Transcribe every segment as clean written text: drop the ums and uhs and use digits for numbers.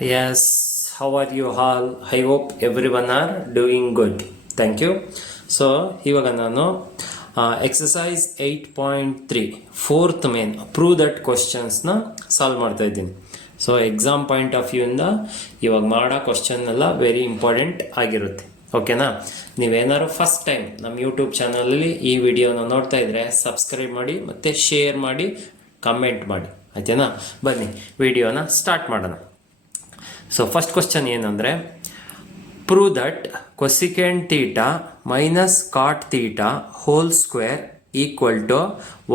Yes, how are you all? I hope everyone are doing good. Thank you. So ಇವಾಗ ನಾನು exercise 8.3 fourth main prove that ಕ್ವಶನ್ಸ್ನ solve ಮಾಡ್ತಾ ಇದ್ದೀನಿ. So exam point of ವ್ಯೂಯಿಂದ ಇವಾಗ ಮಾಡೋ ಕ್ವಶನ್ ಎಲ್ಲ ವೆರಿ ಇಂಪಾರ್ಟೆಂಟ್ ಆಗಿರುತ್ತೆ. ಓಕೆನಾ? ನೀವೇನಾದ್ರು ಫಸ್ಟ್ ಟೈಮ್ ನಮ್ಮ ಯೂಟ್ಯೂಬ್ ಚಾನಲಲ್ಲಿ ಈ ವಿಡಿಯೋನ ನೋಡ್ತಾ ಇದ್ರೆ ಸಬ್ಸ್ಕ್ರೈಬ್ ಮಾಡಿ ಮತ್ತು ಶೇರ್ ಮಾಡಿ ಕಮೆಂಟ್ ಮಾಡಿ, ಆಯ್ತೇನಾ? ಬನ್ನಿ ವಿಡಿಯೋನ ಸ್ಟಾರ್ಟ್ ಮಾಡೋಣ. ಸೊ ಫಸ್ಟ್ ಕ್ವಶನ್ ಏನಂದರೆ, prove that cosecant theta minus cot theta whole square equal to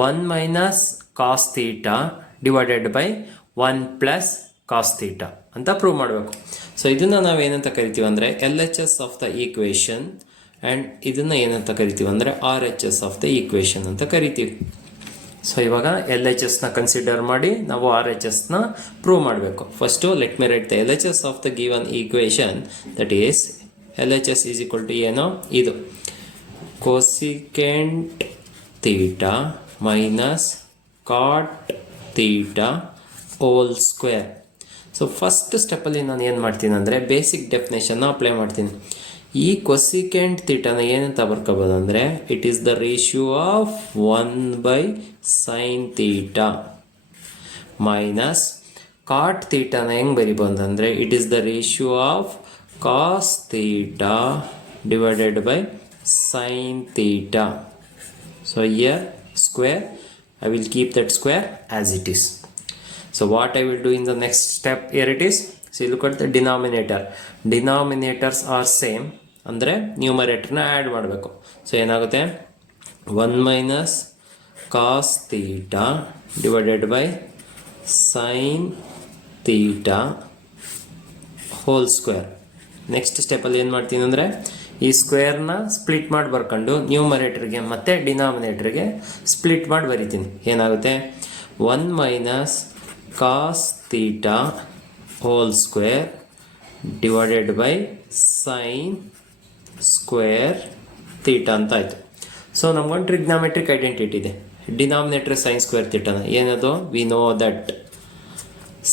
1 minus cos theta divided by 1 plus cos theta ಅಂತ ಪ್ರೂವ್ ಮಾಡಬೇಕು. ಸೊ ಇದನ್ನು ನಾವೇನಂತ ಕರಿತೀವಿ ಅಂದರೆ LHS of the equation, and ಇದನ್ನು ಏನಂತ ಕರಿತೀವಿ ಅಂದರೆ RHS ಆಫ್ ದ ಈಕ್ವೇಷನ್ ಅಂತ ಕರಿತೀವಿ. ಸೊ ಇವಾಗ LHSನ ಕನ್ಸಿಡರ್ ಮಾಡಿ ನಾವು RHSನ ಪ್ರೂವ್ ಮಾಡಬೇಕು. First let me write the LHS of the given equation, that is LHS is equal to ಏನೋ ಇದು cosecant theta minus cot theta whole square. So first ಸ್ಟೆಪ್ಪಲ್ಲಿ ನಾನು ಏನು ಮಾಡ್ತೀನಿ ಅಂದರೆ ಬೇಸಿಕ್ ಡೆಫಿನೇಷನ್ನ ಅಪ್ಲೈ ಮಾಡ್ತೀನಿ. ಈ ಕೊಸಿಕೆಂಟ್ ಥೀಟಾನ ಏನಂತ ಬರ್ಕೋಬೋದು ಅಂದರೆ it is the ratio of 1/sin theta minus cot ಥೀಟಾನ ಹೆಂಗೆ ಬರಿಬೋದು ಅಂದರೆ it is the ratio of cos theta divided by sin theta. So here square, I will keep that square as it is. So what I will do in the next step, here it is. See, look at the denominator. Denominators are same. ಅಂದರೆ ನ್ಯೂಮರೇಟರ್ನ add ಮಾಡಬೇಕು. So ಏನಾಗುತ್ತೆ 1 minus cos theta divided by sine theta whole square. Next ಸ್ಟೆಪ್ಪಲ್ಲಿ ಏನು ಮಾಡ್ತೀನಿ ಅಂದರೆ ಈ ಸ್ಕ್ವೇರ್ನ split ಮಾಡಿ ಬರ್ಕೊಂಡು ನ್ಯೂಮರೇಟರ್ಗೆ ಮತ್ತು ಡಿನಾಮಿನೇಟರ್ಗೆ ಸ್ಪ್ಲಿಟ್ ಮಾಡಿ ಬರಿತೀನಿ. ಏನಾಗುತ್ತೆ 1 minus cos theta whole square divided by sine square theta ಅಂತ ಆಯಿತು. ಸೊ ನಮ್ಗೊಂದು ಟ್ರಿಗ್ನಾಮೆಟ್ರಿಕ್ ಐಡೆಂಟಿಟಿ ಇದೆ. ಡಿನಾಮಿನೇಟರ್ ಸೈನ್ ಸ್ಕ್ವೇರ್ ಥೀಟಾನ ಏನದು, we know that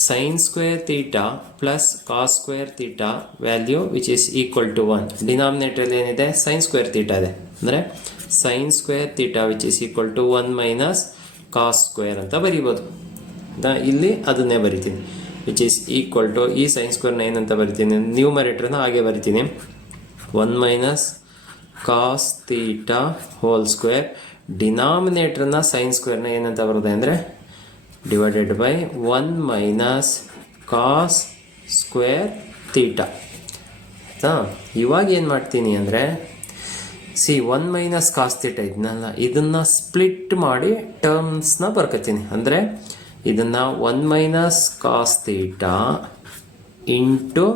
sine square theta plus cos square theta value which is equal to 1. Denominator ಏನಿದೆ sine square theta ಇದೆ, ಅಂದರೆ sine square theta which is equal to 1 minus cos square ಅಂತ ಬರೀಬೋದು. ಇಲ್ಲಿ ಅದನ್ನೇ ಬರಿತೀನಿ, ವಿಚ್ ಈಸ್ ಈಕ್ವಲ್ ಟು ಈ sign ಸ್ಕ್ವೇರ್ನ ಏನಂತ ಬರಿತೀನಿ, ನ್ಯೂಮರೇಟರ್ನ ಹಾಗೆ ಬರಿತೀನಿ 1 minus cos theta whole square. ಡಿನಾಮಿನೇಟರ್ನ ಸೈನ್ ಸ್ಕ್ವೇರ್ನ ಏನಂತ ಬರುತ್ತೆ ಅಂದರೆ divided by 1 minus cos square theta. ಇವಾಗ ಏನು ಮಾಡ್ತೀನಿ ಅಂದರೆ ಸಿ 1 ಮೈನಸ್ ಕಾಸ್ ಥೀಟಾ ಇದನ್ನೆಲ್ಲ ಇದನ್ನು ಸ್ಪ್ಲಿಟ್ ಮಾಡಿ ಟರ್ಮ್ಸ್ನ ಬರ್ಕೋತೀನಿ. ಅಂದರೆ ಇದನ್ನು 1 minus cos theta into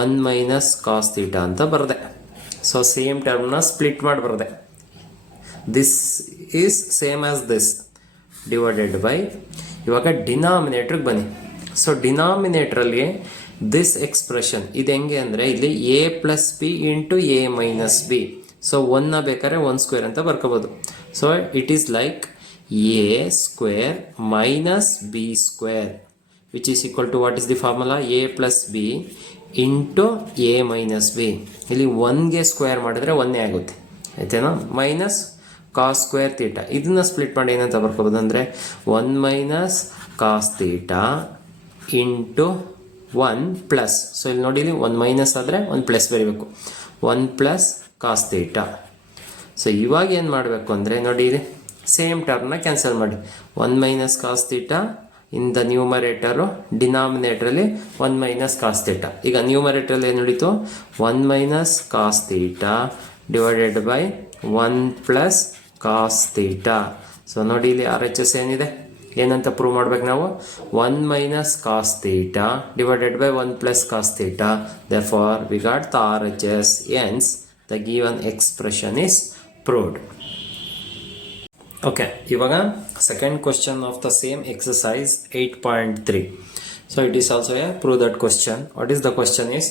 1 minus cos theta ಅಂತ ಬರದೆ. ಸೊ ಸೇಮ್ ಟರ್ಮ್ನ ಸ್ಪ್ಲಿಟ್ ಮಾಡಿ ಬರದೆ. This is same as this divided by, ಇವಾಗ ಡಿನಾಮಿನೇಟ್ರಿಗೆ ಬನ್ನಿ. ಸೊ ಡಿನಾಮಿನೇಟ್ರಲ್ಲಿ ದಿಸ್ ಎಕ್ಸ್ಪ್ರೆಷನ್ ಇದು ಹೆಂಗೆ ಅಂದರೆ ಇಲ್ಲಿ a plus b into a minus b. So 1ನ ಬೇಕಾದ್ರೆ 1 ಸ್ಕ್ವೇರ್ ಅಂತ ಬರ್ಕೋಬೋದು. So it is like a square minus b square which is equal to what is the formula, a plus b into a minus b. ಇಲ್ಲಿ 1ಗೆ square ಮಾಡಿದ್ರೆ 1 ಆಗುತ್ತೆ, ಆಯ್ತೇನಾ? Minus cos square theta ಇದನ್ನು ಸ್ಪ್ಲಿಟ್ ಮಾಡಿ ಏನಂತ ಬರ್ಕೋಬೋದು ಅಂದರೆ 1 minus cos theta into 1 plus. So ಇಲ್ಲಿ ನೋಡಿ, ಇಲ್ಲಿ 1 ಮೈನಸ್ ಆದರೆ 1 ಪ್ಲಸ್ ಬರೀಬೇಕು, 1 ಪ್ಲಸ್ ಕಾಸ್ ಥೀಟಾ. ಸೊ ಇವಾಗ ಏನು ಮಾಡಬೇಕು ಅಂದರೆ ನೋಡಿ, ಇಲ್ಲಿ ಸೇಮ್ ಟರ್ಮ್ನ ಕ್ಯಾನ್ಸಲ್ ಮಾಡಿ 1 minus cos theta in the numerator, ಡಿನಾಮಿನೇಟ್ರಲ್ಲಿ 1 ಮೈನಸ್ ಕಾಸ್ ಥೀಟಾ. ಈಗ ನ್ಯೂಮರೇಟ್ರಲ್ಲಿ ಏನು ನಡೀತು 1 minus cos theta divided by 1 plus cos theta. So ನೋಡಿ ಇಲ್ಲಿ RHS ಏನಿದೆ, ಏನಂತ ಪ್ರೂವ್ ಮಾಡ್ಬೇಕು ನಾವು, 1 minus cos theta divided by 1 plus cos theta. therefore we got the RHS, hence the given expression is proved. Okay, ಇವಾಗ second question of the same exercise 8.3. So it is also a prove that question. What is the question is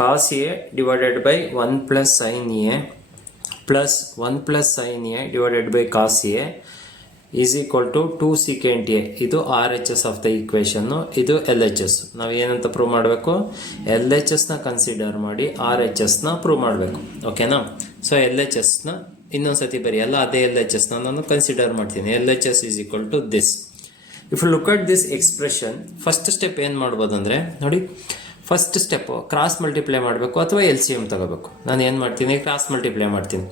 cos a divided by 1 plus sine a plus 1 plus sine a divided by cos a is equal to 2 secant a. ಇದು R H S of the equation, ಇದು L H S. ನಾವು ಏನಂತ prove ಮಾಡಬೇಕು? L H ಎಸ್ನ consider ಮಾಡಿ R H ಎಸ್ನ prove ಮಾಡಬೇಕು. ಓಕೆನಾ? ಸೊ ಎಲ್ ಎಚ್ ಎಸ್ನ ಇನ್ನೊಂದ್ಸತಿ ಬರೆಯಲ್ಲ, ಅದೇ ಎಲ್ ಎಚ್ ಎಸ್ನ ನಾನು ಕನ್ಸಿಡರ್ ಮಾಡ್ತೀನಿ. L H S is equal to this. If you look at this expression, first step ಏನು ಮಾಡ್ಬೋದು ಅಂದರೆ ನೋಡಿ, ಫಸ್ಟ್ ಸ್ಟೆಪ್ಪು ಕ್ರಾಸ್ ಮಲ್ಟಿಪ್ಲೈ ಮಾಡಬೇಕು ಅಥವಾ ಎಲ್ ಸಿ ಎಮ್ ತಗೋಬೇಕು. ನಾನು ಏನು ಮಾಡ್ತೀನಿ? ಕ್ರಾಸ್ ಮಲ್ಟಿಪ್ಲೈ ಮಾಡ್ತೀನಿ.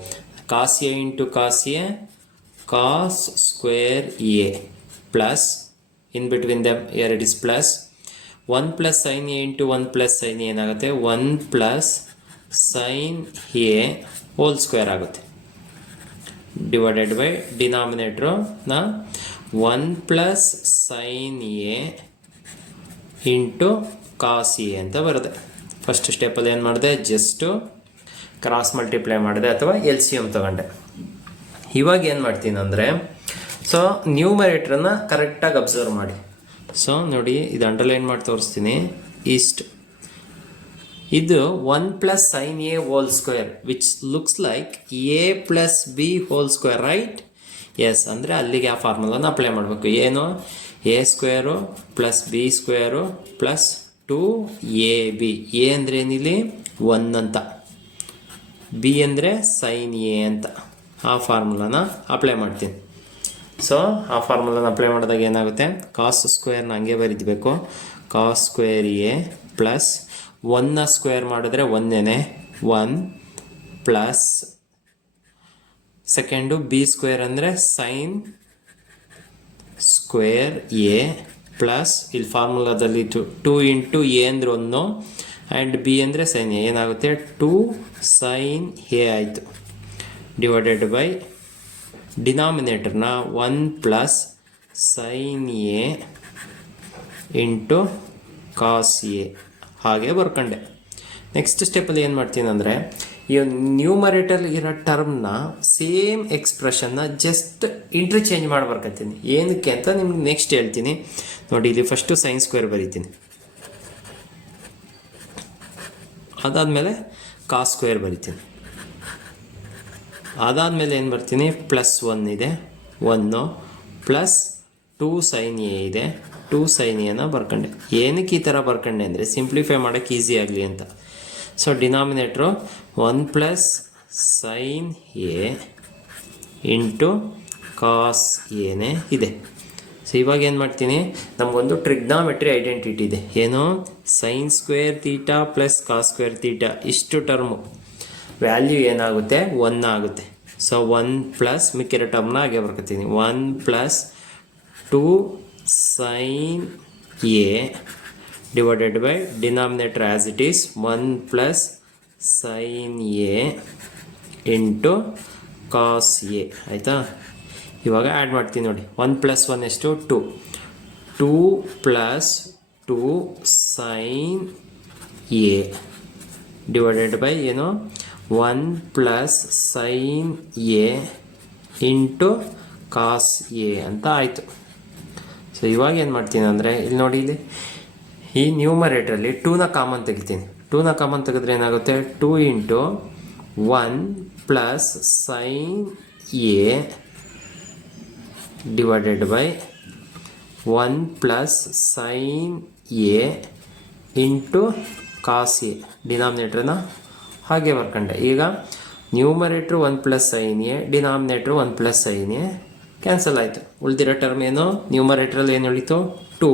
Cos a into cos a, cos square a plus in between them it is plus 1 plus sine a into 1 plus sine a ಏನಾಗುತ್ತೆ? 1 plus sine a whole square ಆಗುತ್ತೆ. Divided by ಡಿನಾಮಿನೇಟ್ರನ್ನ 1 plus sine a into cos a ಅಂತ ಬರುತ್ತೆ. First ಸ್ಟೆಪ್ಪಲ್ಲಿ ಏನು ಮಾಡಿದೆ? Just cross multiply ಮಾಡಿದೆ ಅಥವಾ ಎಲ್ ಸಿ ಎಮ್ ತೊಗೊಂಡೆ. ಇವಾಗ ಏನು ಮಾಡ್ತೀನಿ ಅಂದರೆ, ಸೊ ನ್ಯೂಮರೇಟ್ರನ್ನ ಕರೆಕ್ಟಾಗಿ ಅಬ್ಸರ್ವ್ ಮಾಡಿ. ಸೊ ನೋಡಿ, ಇದು ಅಂಡರ್ಲೈನ್ ಮಾಡಿ ತೋರಿಸ್ತೀನಿ. ಇಷ್ಟು ಇದು 1 plus sine a whole square which looks like a plus b whole square, right? Yes, ಅಂದರೆ ಅಲ್ಲಿಗೆ ಆ ಫಾರ್ಮುಲಾನ ಅಪ್ಲೈ ಮಾಡಬೇಕು. ಏನು? A square plus b square plus 2ab. A ಅಂದರೆ ಏನಿಲ್ಲಿ? 1 ಅಂತ, ಬಿ ಅಂದರೆ ಸೈನ್ ಎ ಅಂತ. ಆ ಫಾರ್ಮುಲಾನ ಅಪ್ಲೈ ಮಾಡ್ತೀನಿ. ಸೊ ಆ ಫಾರ್ಮುಲಾನ ಅಪ್ಲೈ ಮಾಡಿದಾಗ ಏನಾಗುತ್ತೆ? ಕಾಸ್ ಸ್ಕ್ವೇರ್ನ ಹಂಗೆ ಬರೀಬೇಕು. ಕಾಸ್ ಸ್ಕ್ವೇರ್ ಎ ಪ್ಲಸ್ 1ನ ಸ್ಕ್ವೇರ್ ಮಾಡಿದ್ರೆ 1 1 ಪ್ಲಸ್ ಸೆಕೆಂಡು ಬಿ ಸ್ಕ್ವೇರ್ ಅಂದರೆ ಸೈನ್ ಸ್ಕ್ವೇರ್ ಎ ಪ್ಲಸ್ ಇಲ್ಲಿ ಫಾರ್ಮುಲಾದಲ್ಲಿ 2 ಇಂಟು ಎ ಅಂದರೆ 1 ಆ್ಯಂಡ್ ಬಿ ಅಂದರೆ ಸೈನ್ ಎ, ಏನಾಗುತ್ತೆ? 2 ಸೈನ್ ಎ ಆಯಿತು. ಡಿವೈಡೆಡ್ ಬೈ ಡಿನಾಮಿನೇಟರ್ನ 1 plus sine a into cos a ಹಾಗೆ ಬರ್ಕೊಂಡೆ. ನೆಕ್ಸ್ಟ್ ಸ್ಟೆಪ್ಪಲ್ಲಿ ಏನು ಮಾಡ್ತೀನಿ ಅಂದರೆ, ಈ ನ್ಯೂಮರೇಟರ್ ಇರೋ ಟರ್ಮ್ನ ಸೇಮ್ ಎಕ್ಸ್ಪ್ರೆಷನ್ನ ಜಸ್ಟ್ ಇಂಟ್ರ್ಚೇಂಜ್ ಮಾಡಿ ಬರ್ಕೊತೀನಿ. ಏನಕ್ಕೆ ಅಂತ ನಿಮ್ಗೆ ನೆಕ್ಸ್ಟ್ ಹೇಳ್ತೀನಿ. ನೋಡಿ, ಇಲ್ಲಿ ಫಸ್ಟು ಸೈನ್ ಸ್ಕ್ವೇರ್ ಬರೀತೀನಿ, ಅದಾದಮೇಲೆ ಕಾಸ್ ಸ್ಕ್ವೇರ್ ಬರಿತೀನಿ, ಅದಾದಮೇಲೆ ಏನು ಬರ್ತೀನಿ? ಪ್ಲಸ್ 1 ಇದೆ, 1 ಪ್ಲಸ್ 2 ಸೈನ್ ಎ ಇದೆ, 2 ಸೈನ್ ಎನ ಬರ್ಕೊಂಡೆ. ಏನಕ್ಕೆ ಈ ಥರ ಬರ್ಕೊಂಡೆ ಅಂದರೆ ಸಿಂಪ್ಲಿಫೈ ಮಾಡೋಕ್ಕೆ ಈಸಿ ಆಗಲಿ ಅಂತ. So denominator 1 plus sine a into cos ಎನೇ ಇದೆ. ಸೊ ಇವಾಗ ಏನು ಮಾಡ್ತೀನಿ? ನಮಗೊಂದು ಟ್ರಿಗ್ನಾಮೆಟ್ರಿ ಐಡೆಂಟಿಟಿ ಇದೆ. ಏನು? Sine square theta plus cos square theta, ಇಷ್ಟು ಟರ್ಮು ವ್ಯಾಲ್ಯೂ ಏನಾಗುತ್ತೆ? 1 ಆಗುತ್ತೆ. ಸೊ 1 ಪ್ಲಸ್ ಮಿಕ್ಕಿರೋ ಟರ್ಮ್ನ ಹಾಗೆ ಬರ್ಕೊತೀನಿ. 1 plus 2 sine a divided by denominator as it is 1 plus sine a into cos a. ಆಯಿತಾ? ಇವಾಗ ಆ್ಯಡ್ ಮಾಡ್ತೀನಿ ನೋಡಿ. 1 ಪ್ಲಸ್ 1 ಎಷ್ಟು? 2. 2 plus 2 sine a divided by ಏನು? 1 plus sine a into cos a ಅಂತ ಆಯಿತು. ಸೊ ಇವಾಗ ಏನು ಮಾಡ್ತೀನಿ ಅಂದರೆ, ಇಲ್ಲಿ ನೋಡಿ, ಇಲ್ಲಿ ಈ ನ್ಯೂಮರೇಟ್ರಲ್ಲಿ 2ನ ಕಾಮನ್ ತೆಗಿತೀನಿ. 2ನ ಕಾಮನ್ ತೆಗೆದ್ರೆ ಏನಾಗುತ್ತೆ? 2 into 1 plus sine a divided by 1 plus sine a into cos a. ಡಿನಾಮಿನೇಟ್ರನ್ನ ಹಾಗೆ ಬರ್ಕೊಂಡೆ. ಈಗ numerator 1 plus sine a, denominator 1 plus sine a cancel ಆಯಿತು. ಉಳಿದಿರೋ ಟರ್ಮ್ ಏನು? ನ್ಯೂಮರೇಟ್ರಲ್ಲಿ ಏನು ಉಳಿತು? 2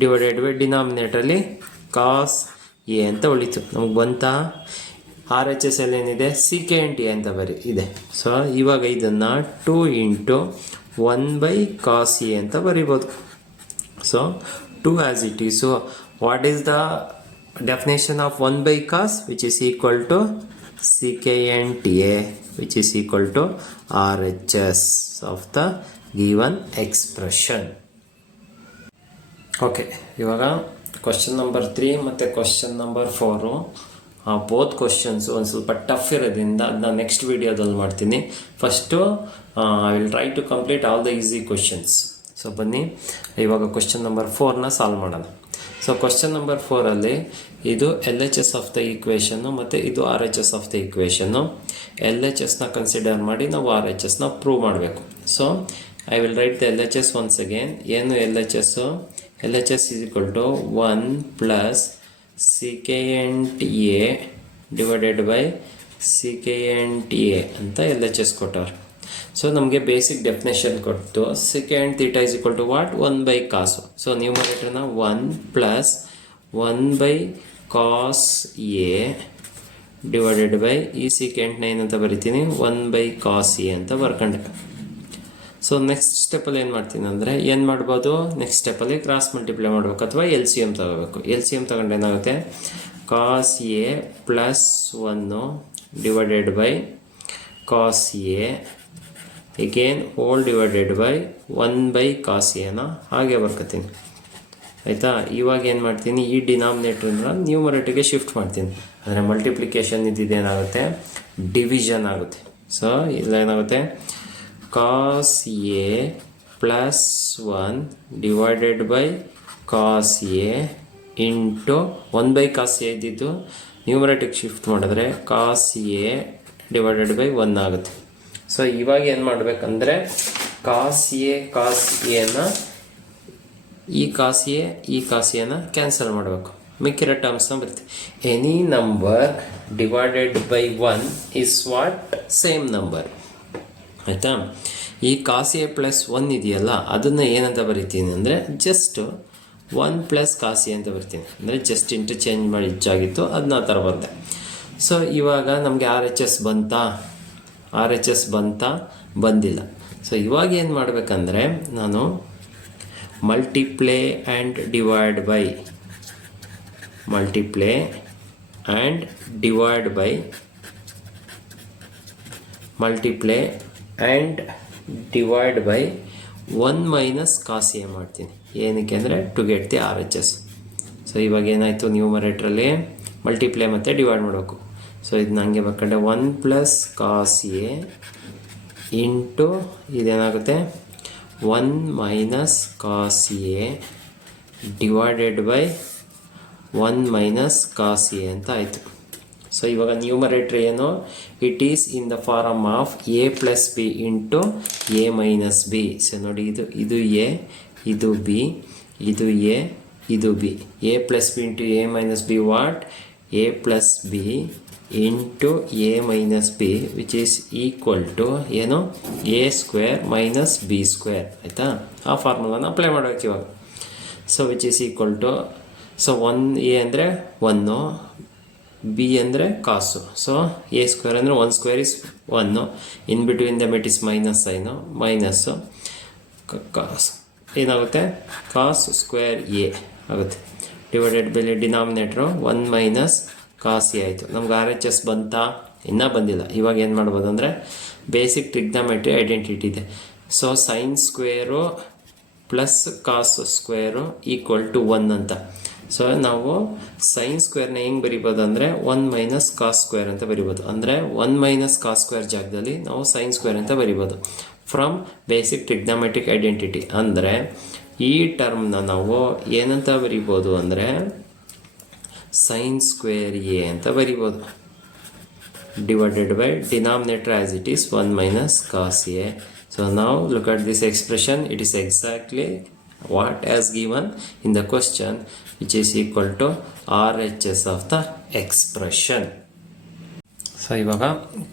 ಡಿವೈಡೆಡ್ ಬೈ ಡಿನಾಮಿನೇಟ್ರಲ್ಲಿ ಕಾಸ್ ಎ ಅಂತ ಉಳಿತು. ನಮಗೆ ಬಂತಾ? ಆರ್ ಎಚ್ ಎಸ್ ಅಲ್ಲಿ ಏನಿದೆ? ಸಿಕೆಂಟ್ ಎ ಅಂತ ಬರೀ ಇದೆ. ಸೊ ಇವಾಗ ಇದನ್ನು 2 ಇಂಟು 1 ಬೈ ಕಾಸ್ ಎ ಅಂತ ಬರಿಬೋದು. So 2 as it is. So what is the definition of 1 by cos, which is equal to secant a, which is equal to RHS of the given expression. Okay, ಇವಾಗ question number 3 ಮತ್ತು question number 4 both questions ಒಂದು ಸ್ವಲ್ಪ tough ಇರೋದ್ರಿಂದ ಅದನ್ನ next ವಿಡಿಯೋದಲ್ಲಿ ಮಾಡ್ತೀನಿ. First I will try to complete all the easy questions. So ಬನ್ನಿ ಇವಾಗ ಕ್ವಶನ್ ನಂಬರ್ 4ನ ಸಾಲ್ವ್ ಮಾಡೋಣ. ಸೊ ಕ್ವಶನ್ ನಂಬರ್ 4ಅಲ್ಲಿ ಇದು L H S of the equation ಮತ್ತು ಇದು R H S of the equation. L H ಎಸ್ನ consider ಮಾಡಿ ನಾವು ಆರ್ ಎಚ್ ಎಸ್ನ ಪ್ರೂವ್ ಮಾಡಬೇಕು. So I will write the L H S once again. ಏನು L H S? L H S is equal to 1 plus secant a divided by secant a ಅಂತ L H S ಕೊಟ್ಟವ್ರು. So ನಮಗೆ basic definition ಕೊಟ್ಟು second theta is equal to what? 1 by cos. So ನ್ಯೂಮರೇಟರ್ನ 1 plus 1 by cos a divided by ಈ ಸೆಕೆಂಡ್ನ ಏನಂತ ಬರಿತೀನಿ? 1 by cos a ಅಂತ ಬರ್ಕೊಂಡೆ. ಸೊ ನೆಕ್ಸ್ಟ್ ಸ್ಟೆಪ್ಪಲ್ಲಿ ಏನು ಮಾಡ್ತೀನಿ ಅಂದರೆ ಏನು ಮಾಡ್ಬೋದು? ನೆಕ್ಸ್ಟ್ ಸ್ಟೆಪ್ಪಲ್ಲಿ ಕ್ರಾಸ್ ಮಲ್ಟಿಪ್ಲೈ ಮಾಡಬೇಕು ಅಥವಾ ಎಲ್ ಸಿ ಎಮ್ ತಗೋಬೇಕು. ಎಲ್ ಸಿ ಎಮ್ ತಗೊಂಡು ಏನಾಗುತ್ತೆ? Cos a plus 1 divided by cos a again whole divided by 1 by cos ಎನ ಹಾಗೆ ಬರ್ಕೊತೀನಿ. ಆಯಿತಾ? ಇವಾಗ ಏನು ಮಾಡ್ತೀನಿ? ಈ ಡಿನಾಮಿನೇಟ್ರಿಂದ ನ್ಯೂಮರೇಟರ್ಗೆ ಶಿಫ್ಟ್ ಮಾಡ್ತೀನಿ. ಅಂದರೆ ಮಲ್ಟಿಪ್ಲಿಕೇಶನ್ ಇದ್ದೇನಾಗುತ್ತೆ? ಡಿವಿಷನ್ ಆಗುತ್ತೆ. ಸೊ ಇಲ್ಲೇನಾಗುತ್ತೆ? Cos a plus 1 divided by cos a into 1 by cos a ಇದ್ದಿದ್ದು ನ್ಯೂಮರೇಟಿಗೆ ಶಿಫ್ಟ್ ಮಾಡಿದ್ರೆ ಕಾಸ್ ಎ ಡಿವೈಡೆಡ್ ಬೈ 1 ಆಗುತ್ತೆ. ಸೊ ಇವಾಗ ಏನು ಮಾಡಬೇಕಂದ್ರೆ ಕಾಸ್ ಎನ ಈ ಕಾಸ್ ಎನ ಕ್ಯಾನ್ಸಲ್ ಮಾಡಬೇಕು. ಮಿಕ್ಕಿರೋ ಟರ್ಮ್ಸ್ನ ಬರ್ತೀವಿ. Any number divided by 1 is what? Same number. ಆಯಿತಾ? ಈ ಕಾಸ್ ಎ ಪ್ಲಸ್ 1 ಇದೆಯಲ್ಲ ಅದನ್ನು ಏನಂತ ಬರಿತೀನಿ ಅಂದರೆ ಜಸ್ಟ್ 1 ಪ್ಲಸ್ ಕಾಸ್ ಎ ಅಂತ ಬರ್ತೀನಿ. ಅಂದರೆ ಜಸ್ಟ್ ಇಂಟರ್ಚೇಂಜ್ ಮಾಡಿ ಹೆಚ್ಚಾಗಿತ್ತು ಅದನ್ನ ಆ ಥರ ಬರುತ್ತೆ. ಸೊ ಇವಾಗ ನಮಗೆ ಆರ್ ಎಚ್ ಎಸ್ ಬಂತಾ? ಬಂದಿಲ್ಲ. ಸೊ ಇವಾಗ ಏನು ಮಾಡಬೇಕಂದ್ರೆ ನಾನು multiply and divide by divide by 1 minus cos a ಮಾಡ್ತೀನಿ. ಏನಕ್ಕೆ ಅಂದರೆ to get the R H S. So ಇವಾಗ ಏನಾಯಿತು? ನ್ಯೂಮರೇಟ್ರಲ್ಲಿ ಮಲ್ಟಿಪ್ಲೈ ಮತ್ತು ಡಿವೈಡ್ ಮಾಡಬೇಕು. ಸೊ ಇದನ್ನ ಹಂಗೆ ಬರ್ಕೊಂಡೆ 1 ಪ್ಲಸ್ ಕಾಸ್ ಎ ಇಂಟು ಇದೇನಾಗುತ್ತೆ? 1 minus cos a divided by 1 minus cos a ಅಂತ ಆಯಿತು. ಸೊ ಇವಾಗ ನ್ಯೂಮರೇಟ್ರ್ ಏನು? It is in the form of a plus b into a minus b. So ನೋಡಿ ಇದು ಎ, ಇದು ಬಿ, ಇದು b. A plus b into a minus b what? A plus b into a minus b which is equal to ಏನು? A square minus b square. ಆಯಿತಾ? ಆ ಫಾರ್ಮುಲಾನ apply ಮಾಡಬೇಕು ಇವಾಗ. So which is equal to, so 1 a ಅಂದರೆ 1, B ಅಂದರೆ ಕಾಸು. So A square ಅಂದರೆ 1 square is 1, in between the met is minus sine, minus cos ಏನಾಗುತ್ತೆ? ಕಾಸ್ ಸ್ಕ್ವೇರ್ ಎ ಆಗುತ್ತೆ. Divided by denominator 1 minus cos a ಆಯಿತು. ನಮ್ಗೆ R H S ಬಂತಾ? ಇನ್ನೂ ಬಂದಿಲ್ಲ. ಇವಾಗ ಏನು ಮಾಡ್ಬೋದು ಅಂದರೆ ಬೇಸಿಕ್ ಟ್ರಿಗ್ನಮೆಟ್ರಿ ಐಡೆಂಟಿಟಿ ಇದೆ. So sine square plus cos square equal to 1 ಅಂತ. ಸೊ ನಾವು ಸೈನ್ ಸ್ಕ್ವೇರ್ನ ಹೆಂಗೆ ಬರಿಬೋದು ಅಂದರೆ 1 ಮೈನಸ್ ಕಾಸ್ ಸ್ಕ್ವೇರ್ ಅಂತ ಬರಿಬೋದು. ಅಂದರೆ 1 ಮೈನಸ್ ಕಾಸ್ ಸ್ಕ್ವೇರ್ ಜಾಗದಲ್ಲಿ ನಾವು ಸೈನ್ ಸ್ಕ್ವೇರ್ ಅಂತ ಬರಿಬೋದು ಫ್ರಮ್ ಬೇಸಿಕ್ ಟ್ರಿಗ್ನಮೆಟ್ರಿಕ್ ಐಡೆಂಟಿಟಿ. ಅಂದರೆ ಈ ಟರ್ಮ್ನ ನಾವು ಏನಂತ ಬರಿಬೋದು ಅಂದರೆ ಸೈನ್ ಸ್ಕ್ವೇರ್ ಎ ಅಂತ ಬರಿಬೋದು divided by denominator as it is 1 minus cos a. So ನಾವು look at this expression. It is exactly what as given in the question, which is equal to RHS of the expression. So ಇವಾಗ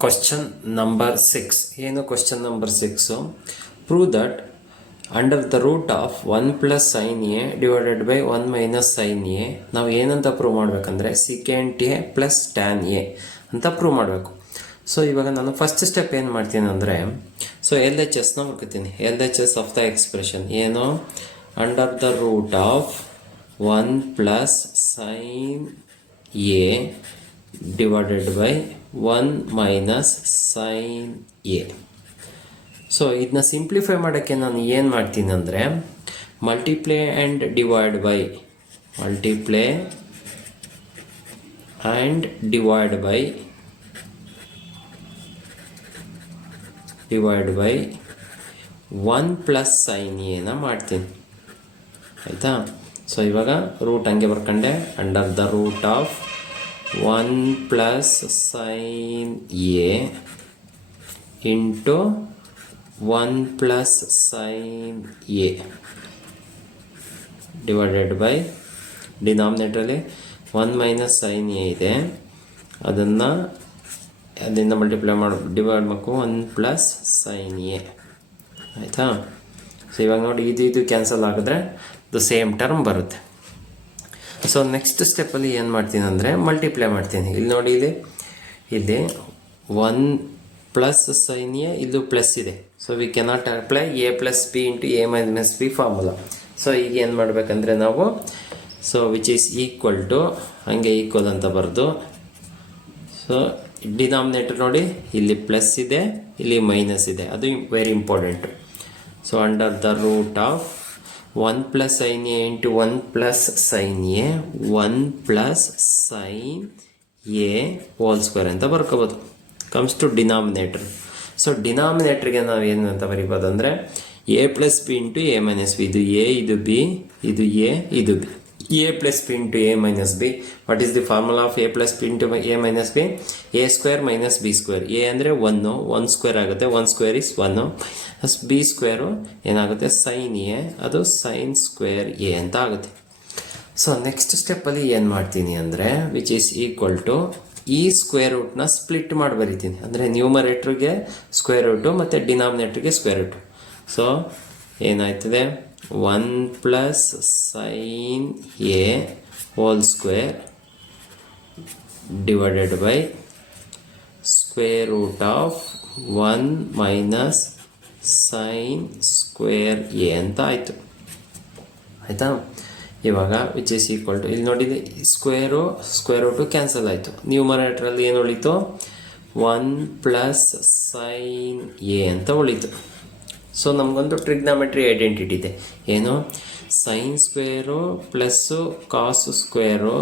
question number 6. ಏನು question number 6? Prove that under the root of 1 plus sin a divided by 1 minus sin a ನಾವು ಏನಂತ prove ಮಾಡಬೇಕಂದ್ರೆ secant a plus tan a ಅಂತ prove ಮಾಡಬೇಕು. So ಇವಾಗ ನಾನು first step ಏನು ಮಾಡ್ತೀನಿ ಅಂದರೆ ಸೊ ಎಲ್ ಎಚ್ ಎಸ್ನ ಹುಡ್ಕೋತೀನಿ. L H S of the expression ಏನು? Under the root of 1 plus sine a divided by 1 minus sine a. So ಇದನ್ನ ಸಿಂಪ್ಲಿಫೈ ಮಾಡೋಕ್ಕೆ ನಾನು ಏನು ಮಾಡ್ತೀನಿ ಅಂದರೆ multiply and divide by 1 plus sine ಎನ ಮಾಡ್ತೀನಿ. ಆಯಿತಾ? ಸೊ ಇವಾಗ ರೂಟ್ ಹಂಗೆ ಬರ್ಕೊಂಡೆ. Under the root of 1 plus sine a into 1 plus sine a divided by ಡಿನಾಮಿನೇಟ್ರಲ್ಲಿ 1 ಮೈನಸ್ ಸೈನ್ ಎ ಇದೆ, ಅದನ್ನು ಅದರಿಂದ ಮಲ್ಟಿಪ್ಲೈ ಡಿವೈಡ್ ಮಾಡಬೇಕು 1 ಪ್ಲಸ್ ಸೈನ್ ಎ ಆಯಿತಾ. ಸೊ ಇವಾಗ ನೋಡಿ ಇದು ಕ್ಯಾನ್ಸಲ್ ಆಗಿದ್ರೆ ದ ಸೇಮ್ ಟರ್ಮ್ ಬರುತ್ತೆ. ಸೊ ನೆಕ್ಸ್ಟ್ ಸ್ಟೆಪ್ಪಲ್ಲಿ ಏನು ಮಾಡ್ತೀನಿ ಅಂದರೆ ಮಲ್ಟಿಪ್ಲೈ ಮಾಡ್ತೀನಿ. ಇಲ್ಲಿ ನೋಡಿ ಇಲ್ಲಿ 1 ಪ್ಲಸ್ ಸೈನ್ ಎ, ಇದು ಪ್ಲಸ್ ಇದೆ. So we cannot apply a plus b into a minus b formula. So ಈಗ ಏನು ಮಾಡಬೇಕಂದ್ರೆ ನಾವು so which is equal to ಹಾಗೆ ಈಕ್ವಲ್ ಅಂತ ಬರೆದು, ಸೊ ಡಿನಾಮಿನೇಟರ್ ನೋಡಿ ಇಲ್ಲಿ ಪ್ಲಸ್ ಇದೆ, ಇಲ್ಲಿ ಮೈನಸ್ ಇದೆ, ಅದು very important. So under the root of 1 plus sine a into 1 plus sine a 1 plus sine a whole square ಅಂತ ಬರ್ಕೋಬೋದು. Comes to denominator. ಸೊ ಡಿನಾಮಿನೇಟರ್ಗೆ ನಾವು ಏನು ಅಂತ ಬರಿಬೋದು ಅಂದರೆ a plus b into a minus b. ಇದು ಎ, ಇದು ಬಿ, ಇದು ಎ, ಇದು b. A plus b into a minus b. What is the formula of a plus b into a minus b? A square minus b square. A ಅಂದರೆ 1 square ಆಗುತ್ತೆ, 1 square is 1. B square ಏನಾಗುತ್ತೆ sine a, ಅದು sine square a ಅಂತ ಆಗುತ್ತೆ. So next ಸ್ಟೆಪ್ಪಲ್ಲಿ ಏನು ಮಾಡ್ತೀನಿ ಅಂದರೆ ವಿಚ್ ಈಸ್ ಈಕ್ವಲ್ ಟು ಈ ಸ್ಕ್ವೇರ್ ರೂಟ್ನ ಸ್ಪ್ಲಿಟ್ ಮಾಡಿ ಬರಿತೀನಿ. ಅಂದರೆ ನ್ಯೂಮರೇಟ್ರಿಗೆ ಸ್ಕ್ವೇರ್ ರೂಟು ಮತ್ತು ಡಿನಾಮಿನೇಟ್ರಿಗೆ ಸ್ಕ್ವೇರ್ ರೂಟು. ಸೊ ಏನಾಯ್ತದೆ 1 plus sine a whole square divided by square root of 1 minus sine square a ಅಂತ ಆಯಿತು. ಆಯಿತಾ. ಇವಾಗ ವಿಚ್ ಈಸ್ ಈಕ್ವಲ್ ಟು ಇಲ್ಲಿ ನೋಡಿದೆ ಸ್ಕ್ವೇರ್ ರೂಟು ಕ್ಯಾನ್ಸಲ್ ಆಯಿತು. ನ್ಯೂಮರೇಟ್ರಲ್ಲಿ ಏನು ಉಳಿತು? 1 ಪ್ಲಸ್ ಸೈನ್ ಎ ಅಂತ ಉಳಿತು. ಸೊ ನಮಗೊಂದು ಟ್ರಿಗ್ನಾಮೆಟ್ರಿ ಐಡೆಂಟಿಟಿ ಇದೆ. ಏನು? Sine square plus cos square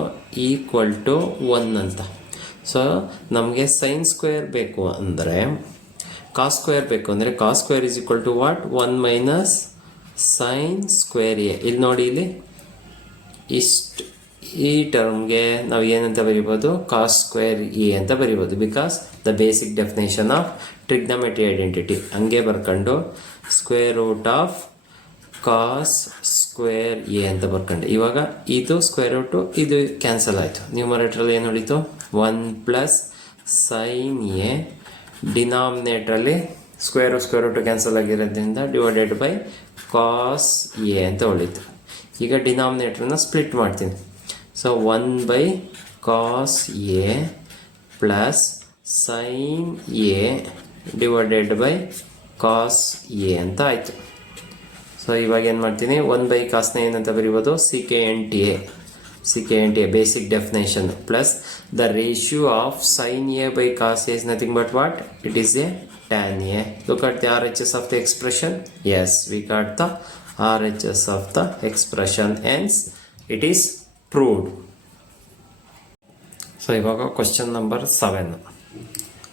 equal to 1 ಅಂತ. ಸೊ ನಮಗೆ ಸೈನ್ ಸ್ಕ್ವೇರ್ ಬೇಕು ಅಂದರೆ ಕಾಸ್ ಸ್ಕ್ವೇರ್ ಬೇಕು ಅಂದರೆ cos square is equal to what? 1 minus sine square a. ಇಲ್ಲಿ ನೋಡಿ, ಇಲ್ಲಿ ಈ ಟರ್ಮ್ಗೆ ನಾವು ಏನಂತ ಬರಿಬೋದು? ಕಾಸ್ ಸ್ಕ್ವೇರ್ ಎ ಅಂತ ಬರಿಬೋದು. Because the basic definition of trigonometry identity. ಹಂಗೆ ಬರ್ಕೊಂಡು square root of cos square a ಅಂತ ಬರ್ಕೊಂಡು, ಇವಾಗ ಇದು ಸ್ಕ್ವೇರ್ ರೂಟು ಇದು ಕ್ಯಾನ್ಸಲ್ ಆಯಿತು. ನ್ಯೂಮರೇಟ್ರಲ್ಲಿ ಏನು ಉಳಿತು? 1 ಪ್ಲಸ್ ಸೈನ್ ಎ, ಡಿನಾಮಿನೇಟ್ರಲ್ಲಿ ಸ್ಕ್ವೇರ್ ರೂಟು ಕ್ಯಾನ್ಸಲ್ ಆಗಿರೋದ್ರಿಂದ ಡಿವೈಡೆಡ್ ಬೈ ಕಾಸ್ ಎ ಅಂತ ಉಳಿತು. ಈಗ ಡಿನಾಮಿನೇಟ್ರನ್ನ ಸ್ಪ್ಲಿಟ್ ಮಾಡ್ತೀನಿ. So 1 by cos a plus sine a divided by cos a ಅಂತ ಆಯಿತು. ಸೊ ಇವಾಗ ಏನು ಮಾಡ್ತೀನಿ? 1 ಬೈ ಕಾಸ್ನ ಏನಂತ ಬರೀಬೋದು? CK basic definition plus the ratio of sine a by cos a is nothing but what? It is a tan a. Look at the RHS of the expression. Yes, we got the RHS of the expression. Hence, it is proved. So, ಇವಾಗ question number 7.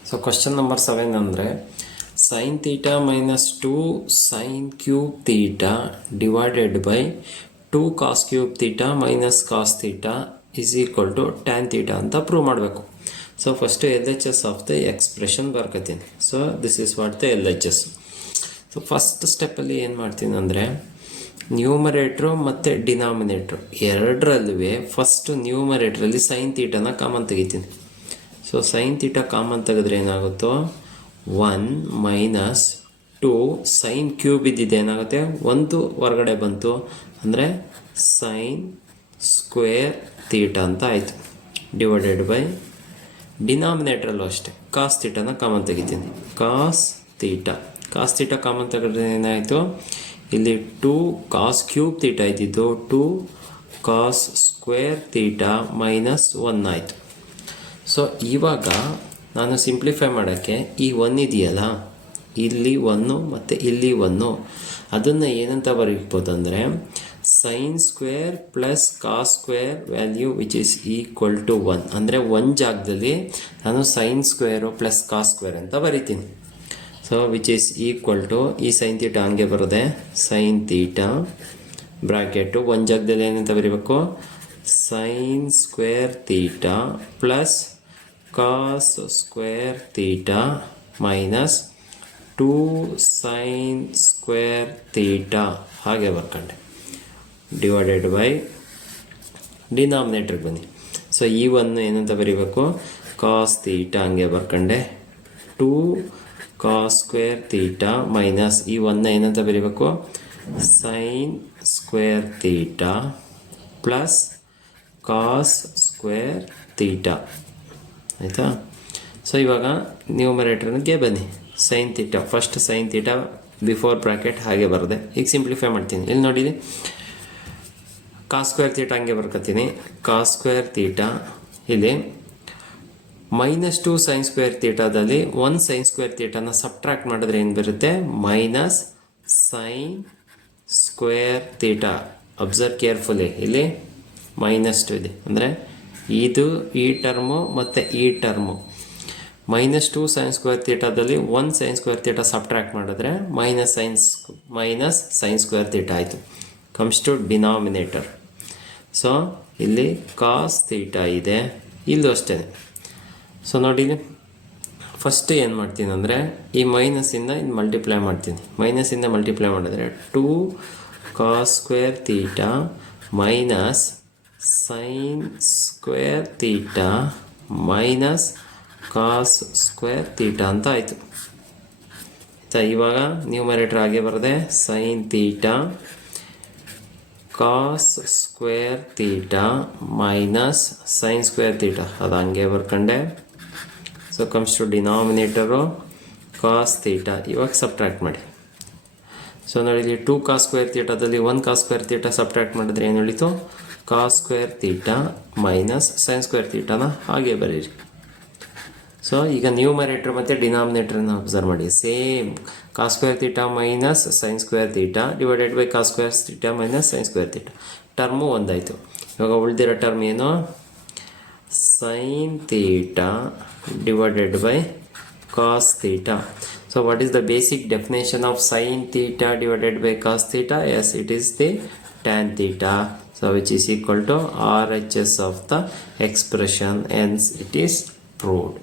So, question number 7 ಅಂದರೆ sin theta minus 2 sin cube theta divided by 2 cos cube theta minus cos theta is equal to tan theta ಅಂತ prove ಮಾಡಬೇಕು. So first LHS of the expression ಬರ್ಕೊತೀನಿ. So this is what the LHS. So first ಸ್ಟೆಪ್ಪಲ್ಲಿ ಏನು ಮಾಡ್ತೀನಿ ಅಂದರೆ numerator ಮತ್ತು denominator ಎರಡರಲ್ಲೂ first ನ್ಯೂಮರೇಟ್ರಲ್ಲಿ ಸೈನ್ ತೀಟನ ಕಾಮನ್ ತೆಗಿತೀನಿ. ಸೊ ಸೈನ್ ತೀಟ ಕಾಮನ್ ತೆಗೆದ್ರೆ ಏನಾಗುತ್ತೋ 1 ಮೈನಸ್ 2 ಸೈನ್ ಕ್ಯೂಬ್ ಇದ್ದಿದೆ ಏನಾಗುತ್ತೆ? 1 ಹೊರಗಡೆ ಬಂತು ಅಂದರೆ ಸೈನ್ ಸ್ಕ್ವೇರ್ ತೀಟ ಅಂತ ಆಯಿತು. ಡಿವೈಡೆಡ್ ಬೈ ಡಿನಾಮಿನೇಟ್ರಲ್ಲೂ ಅಷ್ಟೇ ಕಾಸ್ ತೀಟನ ಕಾಮನ್ ತೆಗಿತೀನಿ. ಕಾಸ್ ತೀಟ ಕಾಮನ್ ತೆಗೆದ್ರೆ ಏನಾಯಿತು? ಇಲ್ಲಿ 2 ಕಾಸ್ ಕ್ಯೂಬ್ ತೀಟ ಇದ್ದಿದ್ದು 2 ಕಾಸ್ ಸ್ಕ್ವೇರ್ ತೀಟ ಮೈನಸ್ 1 ಆಯಿತು. ಸೊ ಇವಾಗ ನಾನು ಸಿಂಪ್ಲಿಫೈ ಮಾಡೋಕ್ಕೆ ಈ 1 ಇದೆಯಲ್ಲ, ಇಲ್ಲಿ 1 ಮತ್ತು ಇಲ್ಲಿ 1, ಅದನ್ನು ಏನಂತ ಬರೀಬೋದು ಅಂದರೆ sine square plus cos square value which is equal to 1. ಅಂದರೆ 1 ಜಾಗದಲ್ಲಿ ನಾನು sine square plus cos square ಅಂತ ಬರಿತೀನಿ. So which is equal to ಈ ಸೈನ್ ತೀಟ ಹಂಗೆ ಬರೋದೆ ಸೈನ್ ತೀಟ ಬ್ರ್ಯಾಕೆಟು 1 ಜಾಗದಲ್ಲಿ ಏನಂತ ಬರೀಬೇಕು? Sine square theta plus cos square theta minus 2 sine square theta ಹಾಗೆ ಬರ್ಕೊಂಡೆ ಡಿವೈಡೆಡ್ ಬೈ ಡಿನಾಮಿನೇಟ್ರಿಗೆ ಬನ್ನಿ. ಸೊ ಈ ಒಂದು ಏನಂತ ಬರೀಬೇಕು, ಕಾಸ್ ತೀಟಾ ಹಂಗೆ ಬರ್ಕೊಂಡೆ 2 ಕಾಸ್ ಸ್ಕ್ವೇರ್ ತೀಟಾ ಮೈನಸ್ ಈ ಒಂದು ಏನಂತ ಬರೀಬೇಕು, sine square theta plus cos square theta ಆಯಿತಾ. ಸೊ ಇವಾಗ ನ್ಯೂಮರೇಟರ್ಗೆ ಬನ್ನಿ. Sine theta first sine theta before bracket ಹಾಗೆ ಬರದೆ. ಈಗ ಸಿಂಪ್ಲಿಫೈ ಮಾಡ್ತೀನಿ. ಇಲ್ಲಿ ನೋಡಿರಿ ಕಾಸ್ ಸ್ಕ್ವೇರ್ ತೀಟಾ ಹಂಗೆ ಬರ್ಕೊತೀನಿ. ಕಾಸ್ ಸ್ಕ್ವೇರ್ ತೀಟಾ ಇಲ್ಲಿ -2 ಸೈನ್ ಸ್ಕ್ವೇರ್ ತೀಟಾದಲ್ಲಿ 1 ಸೈನ್ ಸ್ಕ್ವೇರ್ ತೀಟಾನ ಸಬ್ಟ್ರಾಕ್ಟ್ ಮಾಡಿದ್ರೆ ಏನು ಬರುತ್ತೆ, minus sine square theta. Observe carefully, ಇಲ್ಲಿ -2 ಇದೆ ಅಂದರೆ ಇದು ಈ ಟರ್ಮು ಮತ್ತು ಈ ಟರ್ಮು. -2 ಸೈನ್ ಸ್ಕ್ವೇರ್ ತೀಟಾದಲ್ಲಿ 1 ಸೈನ್ ಸ್ಕ್ವೇರ್ ತೀಟಾ ಸಬ್ಟ್ರಾಕ್ಟ್ ಮಾಡಿದ್ರೆ ಮೈನಸ್ ಸೈನ್ ಸ್ಕ್ವೇರ್ ತೀಟಾ ಆಯಿತು. Comes to denominator. ಸೊ ಇಲ್ಲಿ ಕಾಸ್ ತೀಟಾ ಇದೆ, ಇಲ್ಲೂ ಅಷ್ಟೇ. ಸೊ ನೋಡಿ ಫಸ್ಟ್ ಏನು ಮಾಡ್ತೀನಿ ಅಂದರೆ ಈ ಮೈನಸ್ಸಿಂದ ಇನ್ನು ಮಲ್ಟಿಪ್ಲೈ ಮಾಡ್ತೀನಿ. ಮೈನಸ್ಸಿಂದ ಮಲ್ಟಿಪ್ಲೈ ಮಾಡಿದ್ರೆ 2 cos square theta minus sine square theta minus cos square theta ಅಂತ ಆಯಿತು ಆಯಿತಾ. ಇವಾಗ ನ್ಯೂಮರೇಟರ್ ಹಾಗೆ ಬರದೆ sine theta cos square theta minus sine square theta ಅದು ಹಂಗೆ ಬರ್ಕೊಂಡೆ. So comes to denominator cos theta. ಇವಾಗ ಸಬ್ಟ್ರಾಕ್ಟ್ ಮಾಡಿ. ಸೊ ನೋಡಿ ಇಲ್ಲಿ 2 ಕಾಸ್ ಸ್ಕ್ವೇರ್ ತೀಟಾದಲ್ಲಿ 1 ಕಾಸ್ ಸ್ಕ್ವೇರ್ ತೀಟಾ ಸಬ್ಟ್ರಾಕ್ಟ್ ಮಾಡಿದ್ರೆ ಏನು ಉಳಿತು, cos square theta minus sine square ತೀಟಾನ ಹಾಗೆ ಬರೀರಿ. ಸೊ ಈಗ ನ್ಯೂಮರೇಟರ್ ಮತ್ತು ಡಿನಾಮಿನೇಟರ್ನ ಅಬ್ಸರ್ವ್ ಮಾಡಿ. Same cos square theta minus sine square theta divided by cos square theta minus sine square theta. Term ಒಂದಾಯಿತು. ಇವಾಗ ಉಳಿದಿರೋ ಟರ್ಮ್ ಏನು, sine theta divided by cos theta. So what is the basic definition of sin theta divided by cos theta? Yes, it is the tan theta. So which is equal to RHS of the expression, hence it is proved.